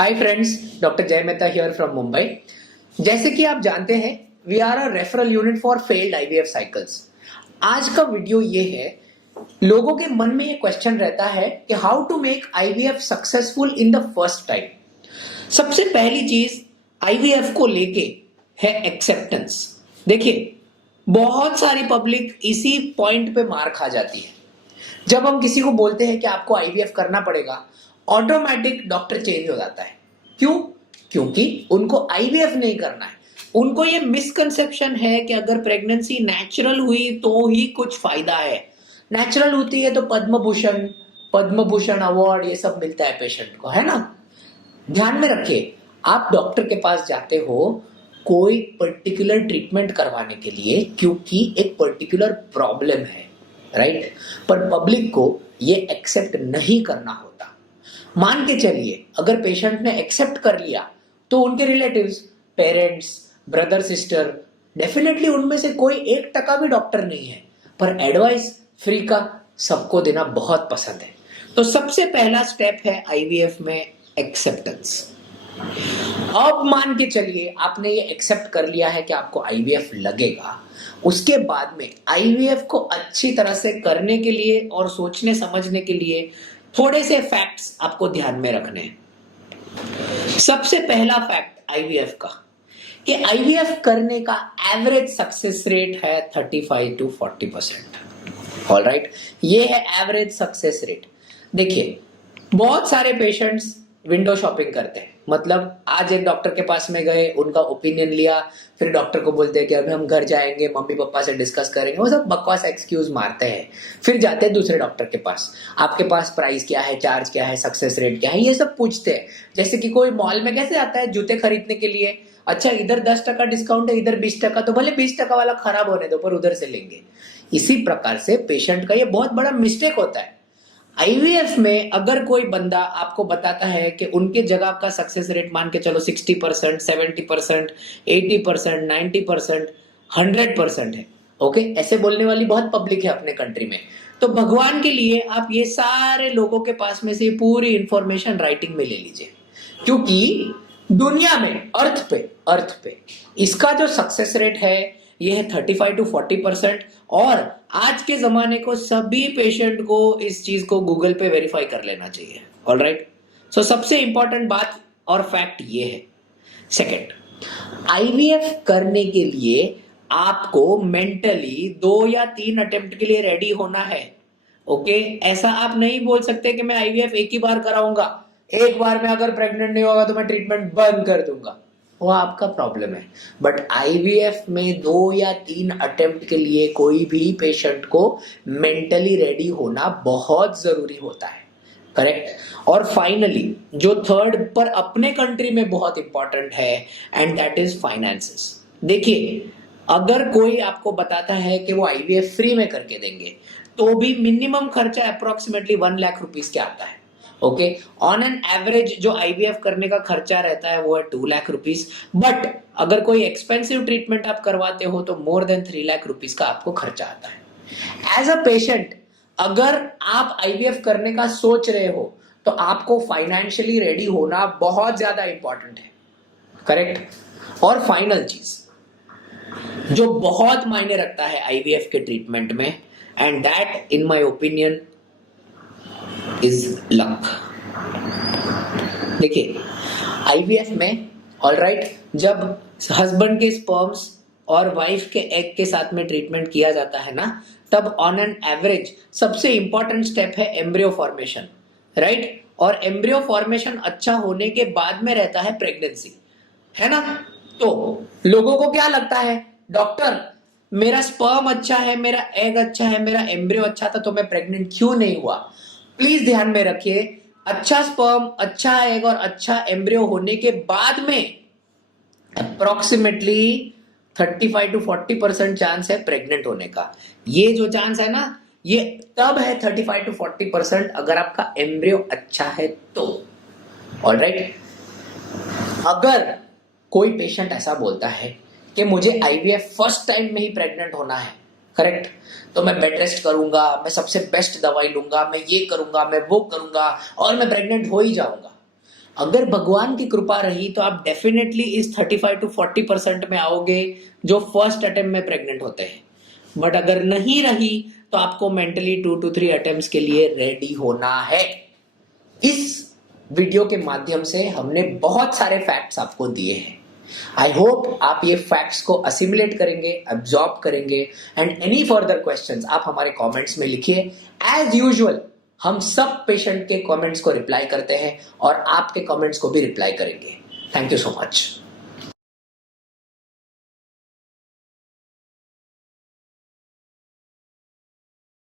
Hi friends, doctor जय Mehta here from Mumbai. जैसे कि आप जानते हैं, we are a referral unit for failed IVF cycles. आज का वीडियो ये है, लोगों के मन में ये क्वेश्चन रहता है कि how to make IVF successful in the first time. सबसे पहली चीज आईवीएफ को लेके है एक्सेप्टेंस। देखिए, बहुत सारी पब्लिक इसी पॉइंट पे मार खा जाती है। जब हम किसी को बोलते हैं कि आपको आईवीएफ करना पड़ेगा, ऑटोमेटिक डॉक्टर चेंज हो जाता है। क्यों? क्योंकि उनको आईवीएफ नहीं करना है। उनको ये मिसकंसेप्शन है कि अगर प्रेगनेंसी नेचुरल हुई तो ही कुछ फायदा है। नेचुरल होती है तो पद्म भूषण अवार्ड ये सब मिलता है पेशेंट को, है ना। ध्यान में रखिए, आप डॉक्टर के पास जाते हो कोई पर्टिकुलर ट्रीटमेंट करवाने के लिए, क्योंकि एक पर्टिकुलर प्रॉब्लम है, राइट। पर पब्लिक को ये एक्सेप्ट नहीं करना होता। मान के चलिए, अगर पेशेंट ने एक्सेप्ट कर लिया तो उनके relatives, parents, brother, sister, definitely उनमें से कोई 1% भी डॉक्टर नहीं है, पर एडवाइस फ्री का सबको देना बहुत पसंद है। तो सबसे पहला स्टेप है आईवीएफ में एक्सेप्टेंस। अब मान के चलिए आपने ये एक्सेप्ट कर लिया है कि आपको आईवीएफ लगेगा। उसके बाद में आईवीएफ को अच्छी तरह से करने के लिए और सोचने समझने के लिए थोड़े से फैक्ट्स आपको ध्यान में रखने हैं। सबसे पहला फैक्ट आईवीएफ का, कि आईवीएफ करने का एवरेज सक्सेस रेट है 35 to 40%। ऑलराइट, ये है एवरेज सक्सेस रेट। देखिए, बहुत सारे पेशेंट्स विंडो शॉपिंग करते हैं। मतलब आज एक डॉक्टर के पास में गए, उनका ओपिनियन लिया, फिर डॉक्टर को बोलते हैं कि अभी हम घर जाएंगे, मम्मी पापा से डिस्कस करेंगे। वो सब बकवास एक्सक्यूज मारते हैं। फिर जाते हैं दूसरे डॉक्टर के पास, आपके पास प्राइस क्या है, चार्ज क्या है, सक्सेस रेट क्या है, ये सब पूछते हैं। जैसे कि कोई मॉल में कैसे आता है जूते खरीदने के लिए, अच्छा इधर 10% डिस्काउंट है, इधर 20%, तो भले 20% वाला खराब होने दो, पर उधर से लेंगे। इसी प्रकार से पेशेंट का ये बहुत बड़ा मिस्टेक होता है। आईवीएफ में अगर कोई बंदा आपको बताता है कि उनके जगह का सक्सेस रेट मान के चलो 60%, 70%, 80%, 90%, 100% है, ओके, ऐसे बोलने वाली बहुत पब्लिक है अपने कंट्री में। तो भगवान के लिए आप ये सारे लोगों के पास में से पूरी इंफॉर्मेशन राइटिंग में ले लीजिए, क्योंकि दुनिया में अर्थ पे इसका जो सक्सेस रेट है ये है 35 to 40%। और आज के जमाने को सभी पेशेंट को इस चीज को गूगल पे वेरीफाई कर लेना चाहिए। ऑलराइट, सो सबसे इंपॉर्टेंट बात और फैक्ट ये है। सेकंड, आईवीएफ करने के लिए आपको मेंटली 2 या 3 अटेम्प्ट के लिए रेडी होना है। ओके, ऐसा आप नहीं बोल सकते कि मैं आईवीएफ एक ही बार कराऊंगा, एक बार में अगर प्रेग्नेंट नहीं होगा तो मैं ट्रीटमेंट बंद कर दूंगा। वो आपका प्रॉब्लम है। बट आईवीएफ में 2 या 3 अटेम्प्ट के लिए कोई भी पेशेंट को मेंटली रेडी होना बहुत जरूरी होता है, करेक्ट। और फाइनली जो थर्ड पर अपने कंट्री में बहुत इंपॉर्टेंट है, एंड दैट इज फाइनेंसेस। देखिए, अगर कोई आपको बताता है कि वो आईवीएफ फ्री में करके देंगे, तो भी मिनिमम खर्चा अप्रोक्सीमेटली 1 लाख रुपीस के आता है। ओके, ऑन एन एवरेज जो आईवीएफ करने का खर्चा रहता है वो है 2 लाख रुपीस। बट अगर कोई एक्सपेंसिव ट्रीटमेंट आप करवाते हो तो मोर देन 3 लाख रुपीस का आपको खर्चा आता है। एज अ पेशेंट, अगर आप आईवीएफ करने का सोच रहे हो तो आपको फाइनेंशियली रेडी होना बहुत ज्यादा इंपॉर्टेंट है, करेक्ट। और फाइनल चीज जो बहुत मायने रखता है आईवीएफ के ट्रीटमेंट में, and that in my opinion is luck. देखिए, आईवीएफ में ऑलराइट, जब हस्बैंड के स्पर्म्स और वाइफ के एग के साथ में ट्रीटमेंट किया जाता है ना, तब ऑन एन एवरेज सबसे इंपॉर्टेंट स्टेप है एम्ब्रियो फॉर्मेशन, राइट। और एम्ब्रियो फॉर्मेशन अच्छा होने के बाद में रहता है प्रेगनेंसी, है ना। तो लोगों को क्या लगता है, डॉक्टर मेरा स्पर्म अच्छा है, मेरा एग अच्छा है, मेरा एम्ब्रियो अच्छा था, तो मैं प्रेग्नेंट क्यों नहीं हुआ। प्लीज ध्यान में रखिए, अच्छा स्पर्म, अच्छा एग और अच्छा एम्ब्रियो होने के बाद में अप्रोक्सीमेटली 35 to 40% चांस है प्रेग्नेंट होने का। ये जो चांस है ना, ये तब है 35 to 40% अगर आपका एम्ब्रियो अच्छा है तो। ऑलराइट, अगर कोई पेशेंट ऐसा बोलता है कि मुझे आईवीएफ फर्स्ट टाइम में ही प्रेग्नेंट होना है, करेक्ट, तो मैं बेड रेस्ट करूंगा, मैं सबसे बेस्ट दवाई लूंगा, मैं ये करूंगा, मैं वो करूंगा और मैं प्रेग्नेंट हो ही जाऊंगा। अगर भगवान की कृपा रही तो आप डेफिनेटली इस 35 to 40% में आओगे जो फर्स्ट अटेम्प्ट में प्रेग्नेंट होते हैं। बट अगर नहीं रही तो आपको मेंटली 2 to 3 अटेम्प्ट्स के लिए रेडी होना है। इस वीडियो के माध्यम से हमने बहुत सारे फैक्ट्स आपको दिए हैं। आई होप आप ये फैक्ट्स को असिमुलेट करेंगे, अब्सॉर्ब करेंगे एंड एनी फर्दर क्वेश्चंस आप हमारे कमेंट्स में लिखिए। एज यूजुअल हम सब पेशेंट के कमेंट्स को रिप्लाई करते हैं और आपके कमेंट्स को भी रिप्लाई करेंगे। Thank you so much.